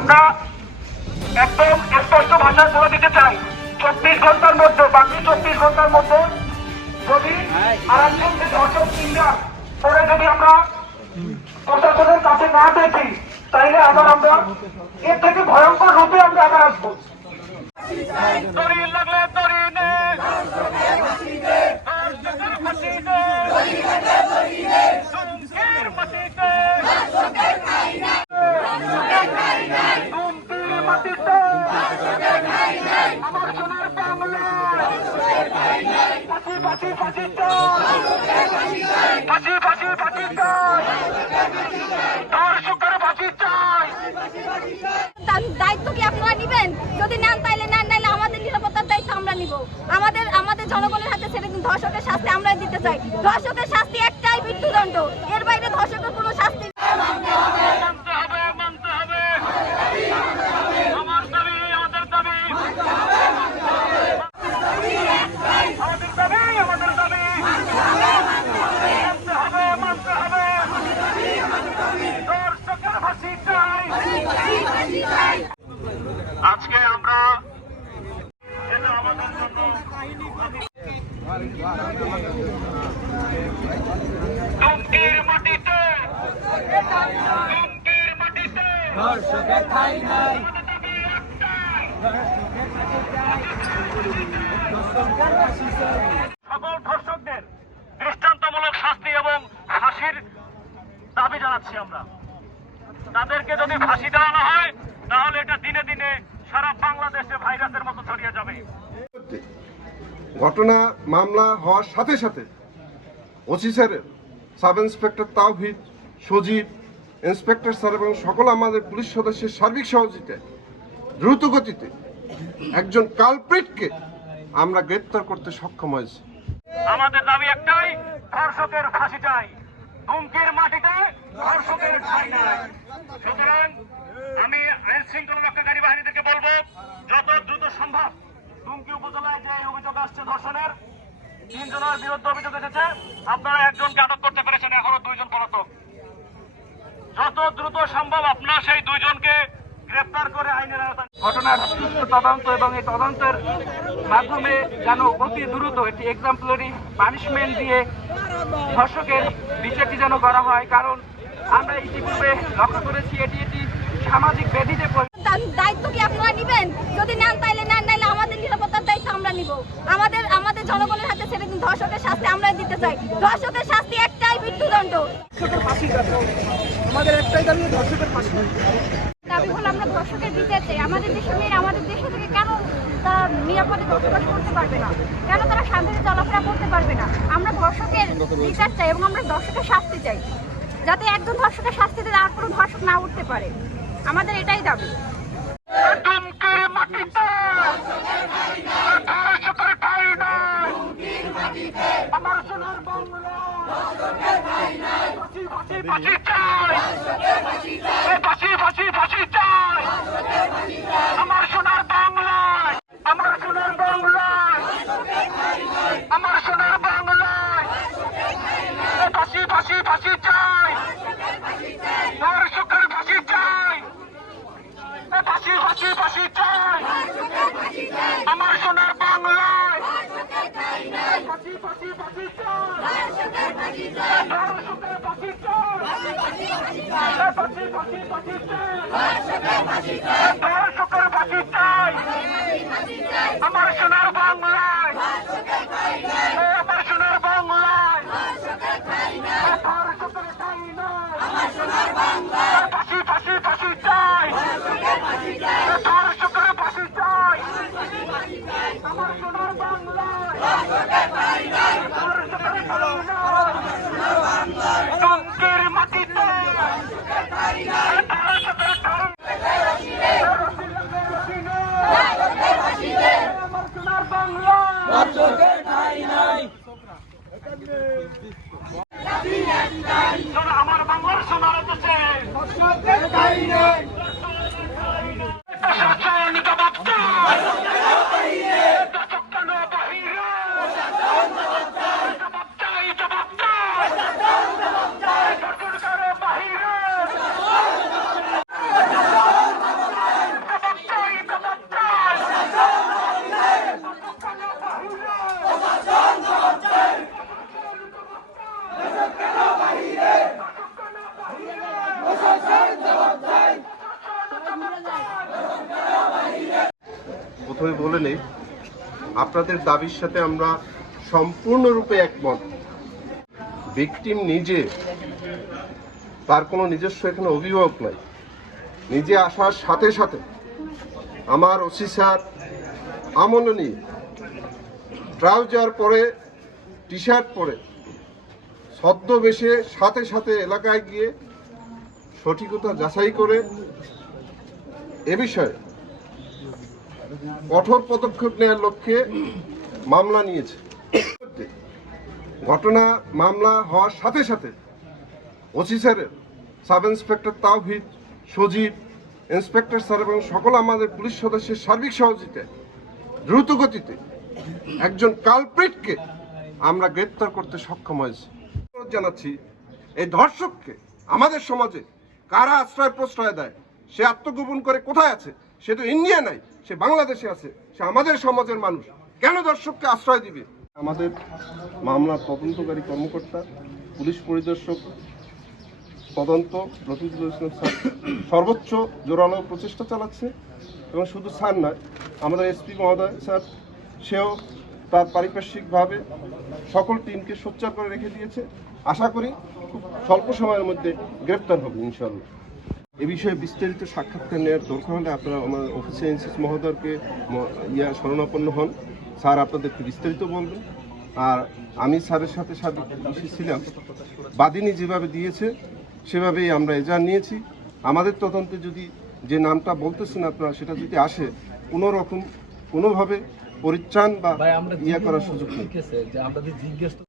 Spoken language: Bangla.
আমরা একদম স্পষ্ট ভাষায় বলে দিতে চাই, 24 ঘন্টার মধ্যে, বাকি 24 ঘন্টার মধ্যে যদি আরেকজন ধর্ষক কিংবা পরে যদি আমরা প্রশাসনের কাছে না দেখি, তাইলে আবার আমরা এর থেকে ভয়ঙ্কর রূপে আমরা আবার আসবো। দায়িত্ব কি আপনারা নিবেন? যদি নেন তাইলে নেন, নাইলে আমাদের নিরাপত্তার দায়িত্ব আমরা নিব। আমাদের জনগণের হাতে ছেড়ে দিন। ধর্ষকের শাস্তি আমরা দিতে চাই। ধর্ষকের শাস্তি একটাই, মৃত্যুদণ্ড। এর বাইরে ধর্ষকের কোনো শাস্তি আজকে আমরা আমাদের জন্য দুমকির মাটিতে ধর্ষকের ঠাঁই নাই। সকল ধর্ষকদের দৃষ্টান্তমূলক শাস্তি এবং ফাঁসির দাবি জানাচ্ছি আমরা। তাদেরকে যদি ফাঁসি দেওয়া না হয়, তাহলে এটা দিনে দিনে সারা বাংলাদেশে ভাইরাসের মতো ছড়িয়ে যাবে। ঘটনা মামলা হওয়ার সাথে সাথে ওসি স্যারের, সাব ইন্সপেক্টর তাওহিদ, সজীব, ইন্সপেক্টর স্যার এবং সকল আমাদের পুলিশ সদস্যের সার্বিক সহযোগিতায় দ্রুত গতিতে একজন কালপ্রিটকে আমরা গ্রেপ্তার করতে সক্ষম হয়েছি। আমাদের দাবি একটাই, ধর্ষকের ফাঁসি চাই। দুমকির মাটিতে ধর্ষকের ঠাঁই নাই। সুতরাং আমি আইন শৃঙ্খলা রক্ষাকারী বাহিনীদেরকে বলবো, যত দ্রুত সম্ভব দুমকি উপজেলায় যে অভিযোগ আসছে ধর্ষণের, 3 জনের বিরুদ্ধে অভিযোগ এসেছে, আপনারা একজনকে আটক করতে পেরেছেন, এখনো 2 জন পলাতক। যত দ্রুত সম্ভব আপনারা সেই 2 জনকে গ্রেফতার করে আইনের আওতায় ঘটনার সুষ্ঠু তদন্ত এবং এই তদন্তের মাধ্যমে যেন অতি দ্রুত একটি এক্সাম্পলারি পানিশমেন্ট দিয়ে ধর্ষকের বিচারটি যেন করা হয়। কারণ আমরা ইতিপূর্বে লক্ষ্য করেছি এটি সামাজিক ব্যাধিতে। দায়িত্ব কি আপনারা নিবেন? যদি নেন তাইলে নেন, নাইলে আমাদের নিরাপত্তার দায়িত্ব আমরা নিব। আমাদের জনগণের হাতে ছেড়ে দিন। ধর্ষকের শাস্তি আমরা দিতে চাই। ধর্ষকের শাস্তি একটাই, মৃত্যুদণ্ড। আমাদের একটাই দাবি, ধর্ষকের ফাঁসি। দাবি হলো আমরা ধর্ষকের বিচার চাই। আমাদের দেশের মেয়েরা আমাদের দেশে থেকে কেন তারা নিরাপদে বসবাস করতে পারবে না? কেন তারা শান্তিতে চলাফেরা করতে পারবে না? আমরা ধর্ষকের বিচার চাই এবং আমরা ধর্ষকের শাস্তি চাই, যাতে একজন ধর্ষকের শাস্তি দিলে আর কোনো ধর্ষক না উঠতে পারে। আমাদের এটাই দাবি। আমার সোনার বাংলায় আমার সোনার বাংলায় ফাঁসি ফাঁসি ফাঁসি চাই। ধর্ষকের ফাঁসি চাই। আমার সোনার বাংলায় দুমকির মাটিতে প্রথমে বলে নেই, আপনাদের দাবির সাথে আমরা সম্পূর্ণরূপে একমত। ভিকটিম নিজে, তার কোনো নিজস্ব এখানে অভিভাবক নাই, নিজে আসার সাথে সাথে আমার ওসি স্যার আমলে নিয়ে ট্রাউজার পরে, টি শার্ট পরে, ছদ্মবেশে সাথে সাথে এলাকায় গিয়ে সঠিকতা যাচাই করে এ বিষয়ে কঠোর পদক্ষেপ নেওয়ার লক্ষ্যে মামলা নিয়েছে। ঘটনা মামলা হওয়ার সাথে সাথে ওসি স্যারের, সাব ইন্সপেক্টর তাওহিদ, সজীব, ইন্সপেক্টর স্যার এবং সকল আমাদের পুলিশ সদস্যের সার্বিক সহযোগিতায় দ্রুত গতিতে একজন কালপ্রিটকে আমরা গ্রেপ্তার করতে সক্ষম হয়েছি। জানাচ্ছি, এই ধর্ষককে আমাদের সমাজে কারা আশ্রয় প্রশ্রয় দেয়, সে আত্মগোপন করে কোথায় আছে? সে তো ইন্ডিয়া নাই, সে বাংলাদেশে আছে, সে আমাদের সমাজের মানুষ, কেন ধর্ষককে আশ্রয় দিবে? আমাদের মামলার তদন্তকারী কর্মকর্তা, পুলিশ পরিদর্শক তদন্ত রফিকুল ইসলাম স্যার সর্বোচ্চ জোরালো প্রচেষ্টা চালাচ্ছে, এবং শুধু স্যার নয়, আমাদের এসপি মহোদয় স্যার, সেও তার পারিপার্শ্বিকভাবে সকল টিমকে সোচ্চার করে রেখে দিয়েছে। আশা করি খুব স্বল্প সময়ের মধ্যে গ্রেপ্তার হবে ইনশাআল্লাহ। এ বিষয়ে বিস্তারিত সাক্ষাৎকার নেওয়ার দরকার হলে আপনারা আমার অফিসে এনসিস মহোদয়কে শরণাপন্ন হন, স্যার আপনাদেরকে বিস্তারিত বলবেন। আর আমি স্যারের সাথে ছিলাম, বাদিনী যেভাবে দিয়েছে সেভাবেই আমরা এজাহার নিয়েছি। আমাদের তদন্তে যদি যে নামটা বলতেছেন আপনারা, সেটা যদি আসে, কোনো রকম কোনোভাবে পরিত্রাণ বা ইয়া করার সুযোগ নেই।